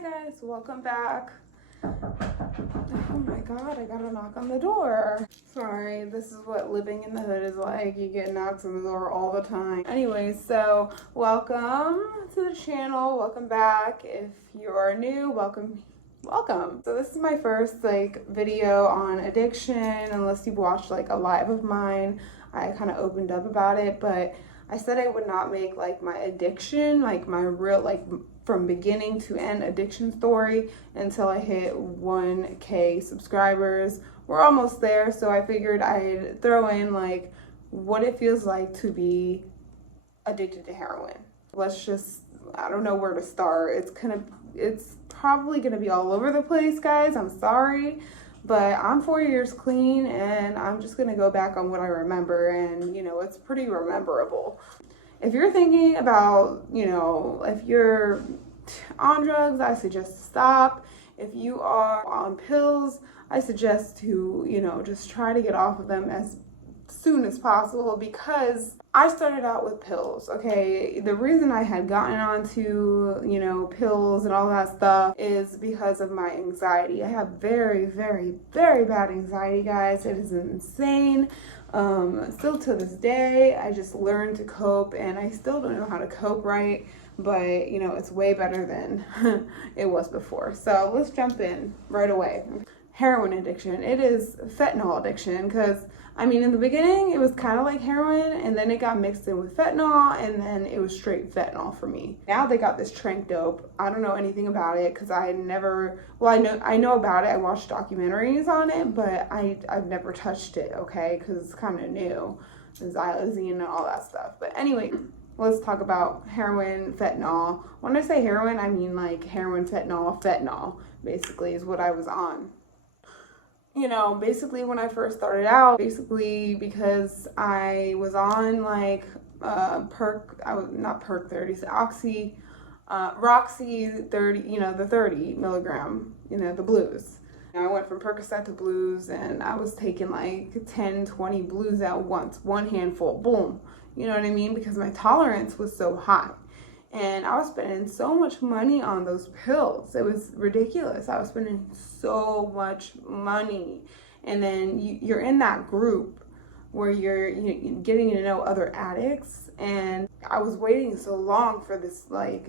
Hi guys, welcome back. Oh my god, I got a knock on the door. Sorry, this is what living in the hood is like. You get knocks on the door all the time. Anyways, so welcome to the channel. Welcome back. If you are new, welcome. So this is my first video on addiction. Unless you've watched a live of mine, I kind of opened up about it, but I said I would not make my addiction, my real from beginning to end addiction story until I hit 1K subscribers. We're almost there, so I figured I'd throw in what it feels like to be addicted to heroin. I don't know where to start. It's probably gonna be all over the place, guys. I'm sorry, but I'm 4 years clean and I'm just gonna go back on what I remember, and it's pretty rememberable. If you're thinking about, if you're on drugs, I suggest stop. If you are on pills, I suggest to, just try to get off of them as soon as possible, because I started out with pills, okay? The reason I had gotten onto, pills and all that stuff is because of my anxiety. I have very, very, very bad anxiety, guys. It is insane. Still to this day, I just learned to cope, and I still don't know how to cope right, but it's way better than it was before. So let's jump in right away. Heroin addiction. It is fentanyl addiction, because in the beginning it was kind of like heroin, and then it got mixed in with fentanyl, and then it was straight fentanyl for me. Now they got this trank dope. I don't know anything about it because I know about it. I watched documentaries on it, but I've never touched it, okay, because it's kind of new, the xylazine and all that stuff. But anyway, let's talk about heroin, fentanyl. When I say heroin, I mean heroin, fentanyl basically is what I was on. Basically when I first started out, because I was on Roxy 30, the 30 milligram, the blues. I went from Percocet to blues, and I was taking 10, 20 blues at once, one handful, boom. You know what I mean? Because my tolerance was so high. And I was spending so much money on those pills. It was ridiculous. I was spending so much money. And then you're in that group where you're getting to know other addicts. And I was waiting so long for this,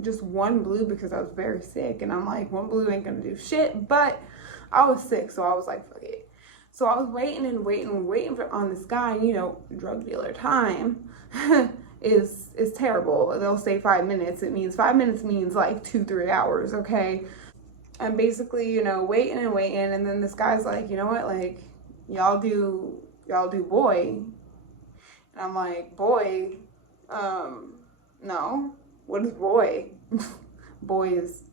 just one blue, because I was very sick. And I'm one blue ain't gonna do shit. But I was sick, so I was fuck it. So I was waiting on this guy. Drug dealer time is terrible. They'll say 5 minutes. It means 5 minutes means 2-3 hours, okay? And basically, waiting, and then this guy's you know what, y'all do boy. And I'm boy, no, what is boy? Boy is,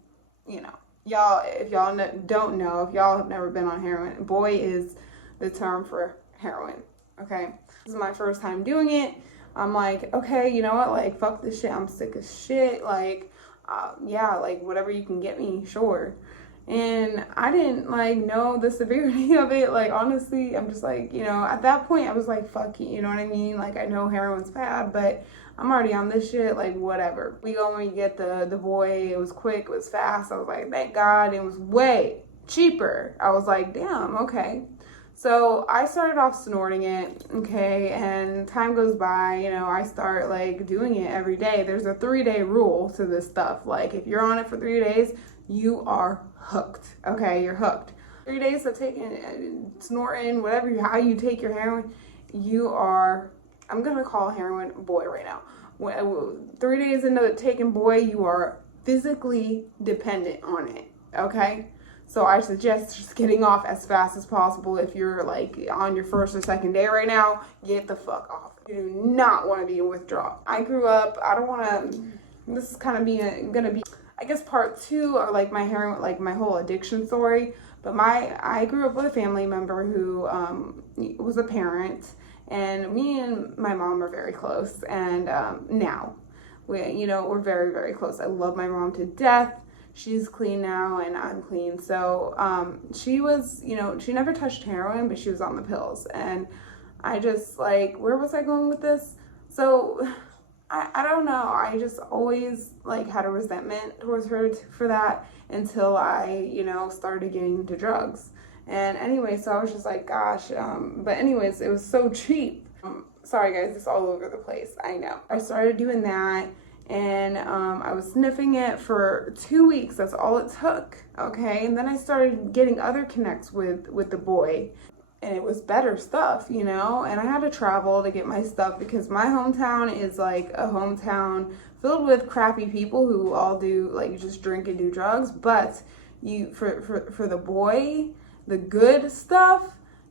y'all, if y'all don't know, if y'all have never been on heroin, boy is the term for heroin, okay? This is my first time doing it. I'm okay, you know what, fuck this shit, I'm sick as shit, yeah, whatever you can get me, sure. And I didn't, know the severity of it, honestly, I'm just at that point, I was fuck it, you know what I mean? I know heroin's bad, but I'm already on this shit, whatever. We go and we get the boy, it was quick, it was fast, I was thank God, it was way cheaper. I was damn, okay. So I started off snorting it, okay, and time goes by, I start doing it every day. There's a 3-day rule to this stuff. If you're on it for 3 days, you are hooked, okay, you're hooked. 3 days of taking, snorting, how you take your heroin, you are, I'm gonna call heroin boy right now. 3 days into taking boy, you are physically dependent on it, okay? So I suggest just getting off as fast as possible. If you're on your first or second day right now, get the fuck off. You do not want to be in withdrawal. I grew up, I don't want to, this is kind of gonna be, I guess, part 2 or my heroin, my whole addiction story. But I grew up with a family member who was a parent, and me and my mom are very close. And now, we're very, very close. I love my mom to death. She's clean now and I'm clean. So she was, she never touched heroin, but she was on the pills. And I just where was I going with this? So I don't know. I just always like had a resentment towards her for that until I, you know, started getting into drugs. And anyway, so I was just like, gosh. But anyways, it was so cheap. Sorry guys, it's all over the place. I know. I started doing that, and I was sniffing it for 2 weeks. That's all it took. Okay, and then I started getting other connects with the boy. And it was better stuff, you know, and I had to travel to get my stuff because my hometown is like a hometown filled with crappy people who all do like just drink and do drugs. But you, for the boy, the good stuff,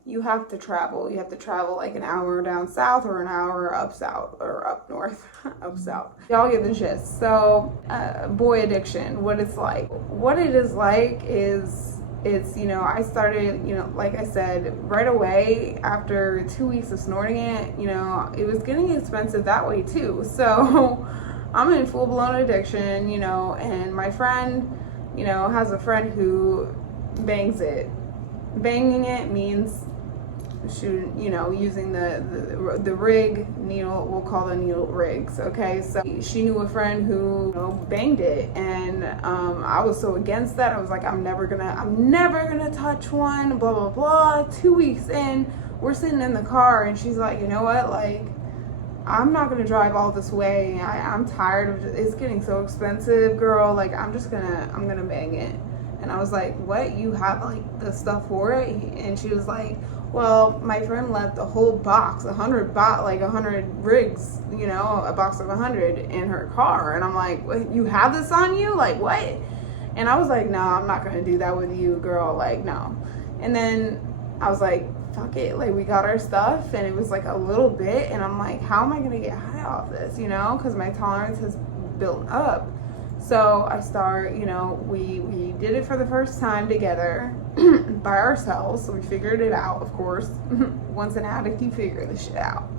you have to travel. You have to travel like an hour down south or an hour up south or up north, up south. Y'all get the gist. So boy addiction, what it's like. What it is like is, it's, you know, I started, you know, like I said, right away after 2 weeks of snorting it, you know, it was getting expensive that way too. So I'm in full-blown addiction, you know, and my friend, you know, has a friend who bangs it. Banging it means shooting, you know, using the rig needle. We'll call the needle rigs. Okay, so she knew a friend who, you know, banged it, and I was so against that. I was like, I'm never gonna touch one, blah blah blah. 2 weeks in, we're sitting in the car, and she's like, you know what, like, I'm not gonna drive all this way. I'm tired of it's getting so expensive, girl. Like, I'm gonna bang it. And I was like, what, you have like the stuff for it? And she was like, well, my friend left a whole box, 100 rigs, you know, a box of 100 in her car. And I'm like, what, you have this on you? Like, what? And I was like, no, I'm not gonna do that with you, girl. Like, no. And then I was like, fuck it. Like, we got our stuff, and it was like a little bit, and I'm like, how am I gonna get high off this, you know? Because my tolerance has built up. So I start, you know, we did it for the first time together by ourselves. So we figured it out, of course. Once an addict, you figure this shit out.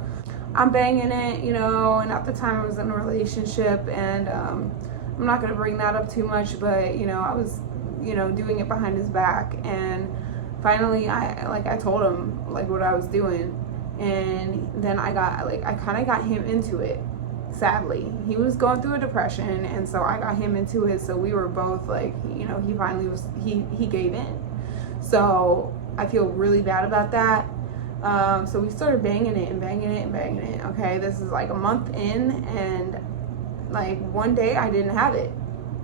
I'm banging it, you know, and at the time I was in a relationship, and I'm not going to bring that up too much, but, you know, I was, you know, doing it behind his back. And finally, I told him, like, what I was doing. And then I kind of got him into it. Sadly, he was going through a depression, and so I got him into it. So we were both like, you know, he finally was, he gave in. So I feel really bad about that. So we started banging it and banging it and banging it. Okay, this is like a month in, and like one day I didn't have it,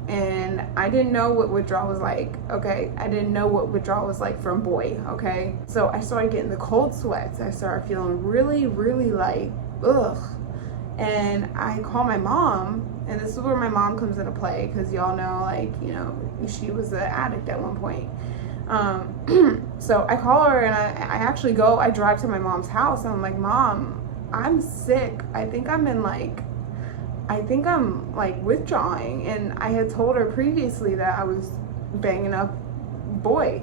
and I didn't know what withdrawal was like. Okay, I didn't know what withdrawal was like from boy. Okay, so I started getting the cold sweats. I started feeling really, really like, ugh. And I call my mom, and this is where my mom comes into play, because y'all know, like, you know, she was an addict at one point. So I call her, and I actually go, I drive to my mom's house, and I'm like, Mom, I'm sick. I think I'm withdrawing. And I had told her previously that I was banging up boy.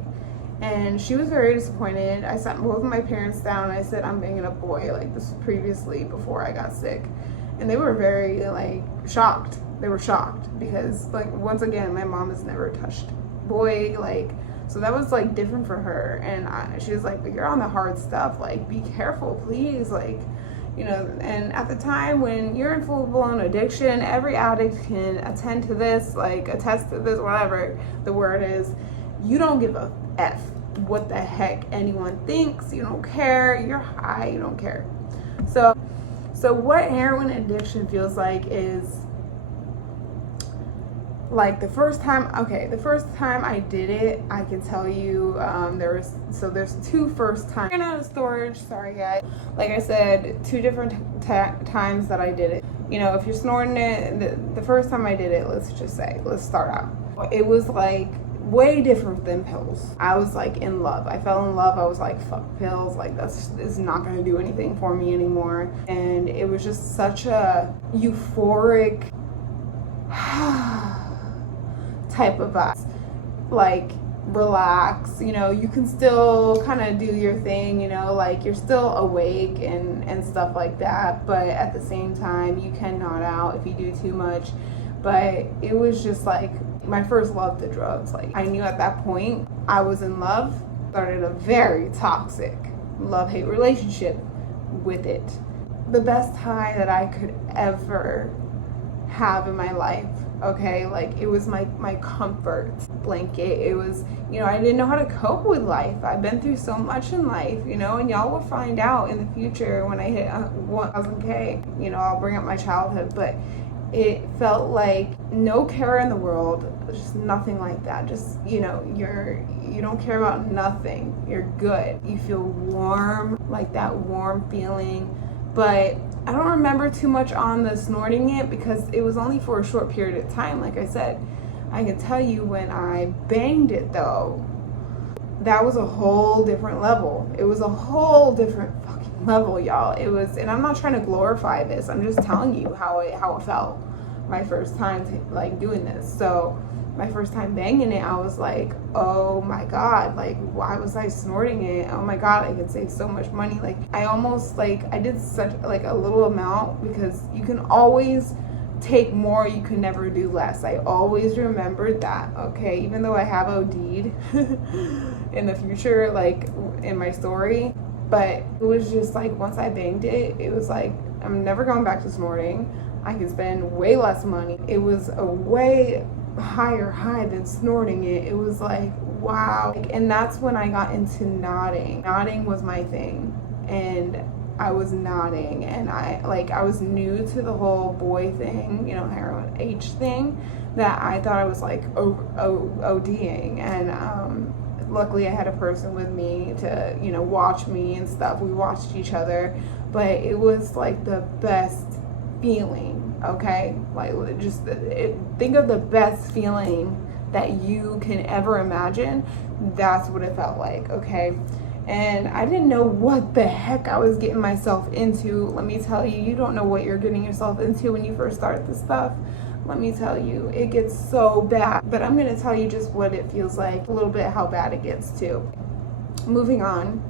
And she was very disappointed. I sat both of my parents down, and I said, I'm banging up boy. Like, this was previously, before I got sick. And they were very, like, shocked. They were shocked because, like, once again, my mom has never touched boy. Like, so that was, like, different for her. And she was like, but you're on the hard stuff. Like, be careful, please. Like, you know, and at the time when you're in full-blown addiction, every addict can attend to this, like, attest to this, whatever the word is. You don't give a F what the heck anyone thinks. You don't care. You're high. You don't care. So what heroin addiction feels like is like the first time I did it, I can tell you, there's two first times. Ran out of storage, sorry guys. Like I said, 2 different times that I did it. You know, if you're snorting it, the first time I did it, let's start out. It was like way different than pills. I was like in love. I fell in love. I was like, fuck pills. Like, this is not going to do anything for me anymore. And it was just such a euphoric type of vibe. Like, relax, you know, you can still kind of do your thing, you know, like you're still awake and stuff like that. But at the same time, you can nod out if you do too much. But it was just like my first love to drugs. Like, I knew at that point I was in love. Started a very toxic love-hate relationship with it. the best high that I could ever have in my life. Okay, like it was my comfort blanket. It was, you know, I didn't know how to cope with life. I've been through so much in life, you know, and y'all will find out in the future when I hit 1,000K. You know, I'll bring up my childhood, but it felt like no care in the world, just nothing like that. Just, you know, you don't care about nothing. You're good. You feel warm, like that warm feeling, but I don't remember too much on the snorting it because it was only for a short period of time. Like I said, I can tell you when I banged it though, that was a whole different level. It was a whole different fucking level, y'all. It was, and I'm not trying to glorify this. I'm just telling you how it felt my first time like doing this. So my first time banging it, I was like, oh my God, like why was I snorting it? Oh my God, I could save so much money. Like I almost like, I did such like a little amount because you can always take more, you can never do less. I always remembered that, okay? Even though I have OD'd in the future, like in my story, but it was just like once I banged it, it was like, I'm never going back to snorting. I can spend way less money. It was a way higher high than snorting it. It was like, wow. And that's when I got into nodding. Nodding was my thing, and I was nodding, and I was new to the whole boy thing, you know, heroin H thing, that I thought I was like ODing, and luckily I had a person with me to, you know, watch me and stuff. We watched each other, but it was like the best feeling, okay? Like just think of the best feeling that you can ever imagine. That's what it felt like, okay? And I didn't know what the heck I was getting myself into. Let me tell you, you don't know what you're getting yourself into when you first start this stuff. Let me tell you, it gets so bad. But I'm gonna tell you just what it feels like, a little bit how bad it gets too. Moving on,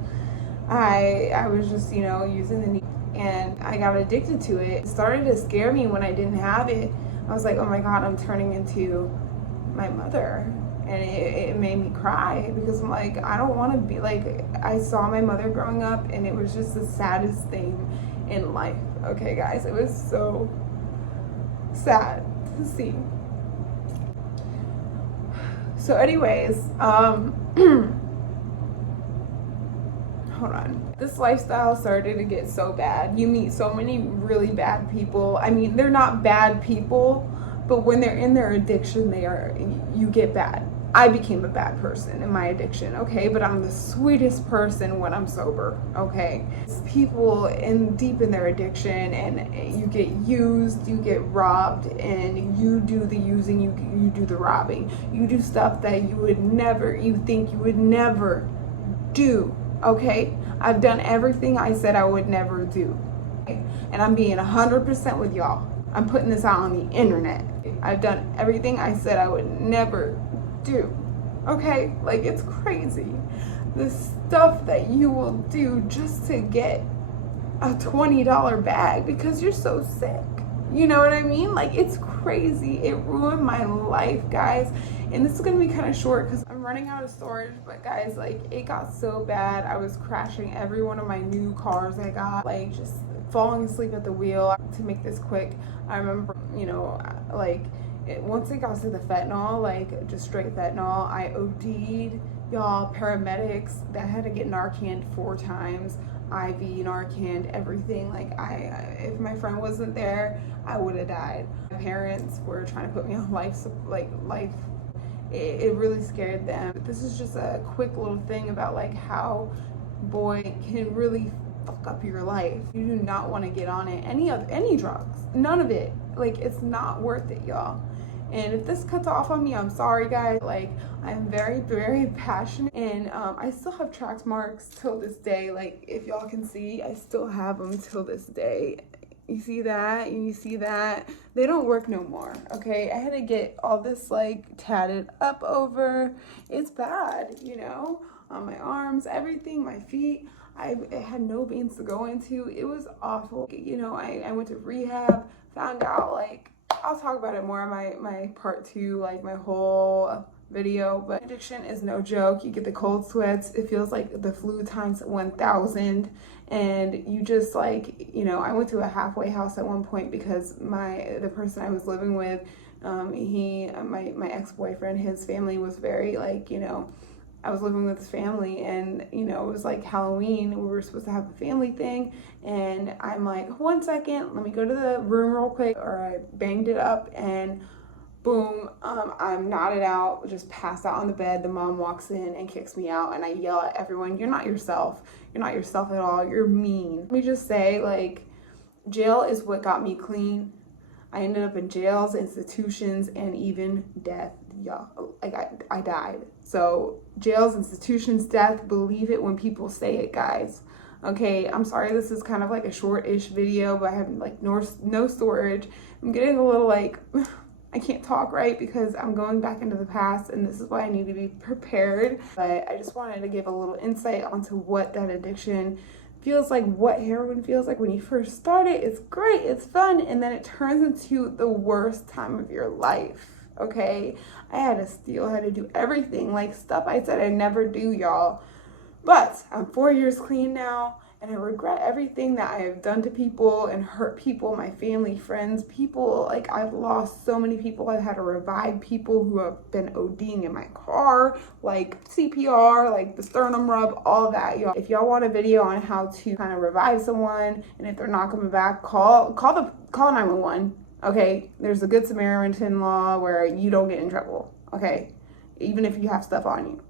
I was just, you know, using the needle, and I got addicted to it. It started to scare me when I didn't have it. I was like, oh my God, I'm turning into my mother. And it made me cry because I'm like, I don't want to be like, I saw my mother growing up, and it was just the saddest thing in life. Okay, guys, it was so sad to see. So anyways, hold on. This lifestyle started to get so bad. You meet so many really bad people. I mean, they're not bad people, but when they're in their addiction, you get bad. I became a bad person in my addiction, okay? But I'm the sweetest person when I'm sober, okay? It's people deep in their addiction, and you get used, you get robbed, and you do the using, you do the robbing. You do stuff that you think you would never do, okay? I've done everything I said I would never do, okay? And I'm being 100% with y'all. I'm putting this out on the internet. I've done everything I said I would never do, okay? Like, it's crazy the stuff that you will do just to get a $20 bag because you're so sick. You know what I mean? Like, it's crazy. It ruined my life, guys. And this is gonna be kind of short because I'm running out of storage, but guys, like, it got so bad. I was crashing every one of my new cars I got, like just falling asleep at the wheel. To make this quick, I remember, you know, like, once it got to the fentanyl, like just straight fentanyl, I OD'd, y'all. Paramedics, that had to get Narcaned 4 times, IV Narcaned, everything. Like, if my friend wasn't there, I would have died. My parents were trying to put me on life. It really scared them. But this is just a quick little thing about like how boy can really fuck up your life. You do not want to get on it. Any drugs, none of it. Like, it's not worth it, y'all. And if this cuts off on me, I'm sorry, guys. Like, I'm very, very passionate, and I still have track marks till this day. Like, if y'all can see, I still have them till this day. You see that? And you see that? They don't work no more, okay? I had to get all this, like, tatted up over. It's bad, you know? On my arms, everything, my feet. I had no veins to go into. It was awful. You know, I went to rehab, found out, like, I'll talk about it more in my part 2, like my whole video, but addiction is no joke. You get the cold sweats. It feels like the flu times 1,000. And you just like, you know, I went to a halfway house at one point because the person I was living with, my ex-boyfriend, his family was very like, you know, I was living with his family, and you know, it was like Halloween. We were supposed to have a family thing, and I'm like, 1 second, let me go to the room real quick, or I banged it up, and boom, I'm nodded out, just passed out on the bed. The mom walks in and kicks me out, and I yell at everyone, "You're not yourself. You're not yourself at all. You're mean." Let me just say, like, jail is what got me clean. I ended up in jails, institutions, and even death. Y'all, like I died. So jails, institutions, death, believe it when people say it, guys. Okay, I'm sorry this is kind of like a short-ish video, but I have like no storage. I'm getting a little like, I can't talk right because I'm going back into the past, and this is why I need to be prepared. But I just wanted to give a little insight onto what that addiction feels like, what heroin feels like when you first start it. It's great, it's fun, and then it turns into the worst time of your life. Okay, I had to steal, I had to do everything, like stuff I said I'd never do, y'all. But I'm 4 years clean now, and I regret everything that I have done to people and hurt people, my family, friends, people. Like, I've lost so many people. I've had to revive people who have been ODing in my car, like CPR, like the sternum rub, all that, y'all. If y'all want a video on how to kind of revive someone, and if they're not coming back, call 911. Okay, there's a Good Samaritan law where you don't get in trouble, okay, even if you have stuff on you.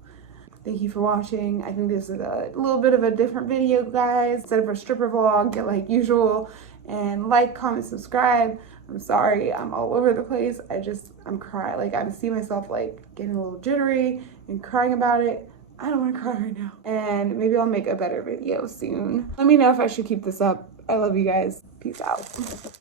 Thank you for watching. I think this is a little bit of a different video, guys. Instead of a stripper vlog, get like usual, and like, comment, subscribe. I'm sorry, I'm all over the place. I'm crying. Like, I see myself like getting a little jittery and crying about it. I don't want to cry right now. And maybe I'll make a better video soon. Let me know if I should keep this up. I love you guys. Peace out.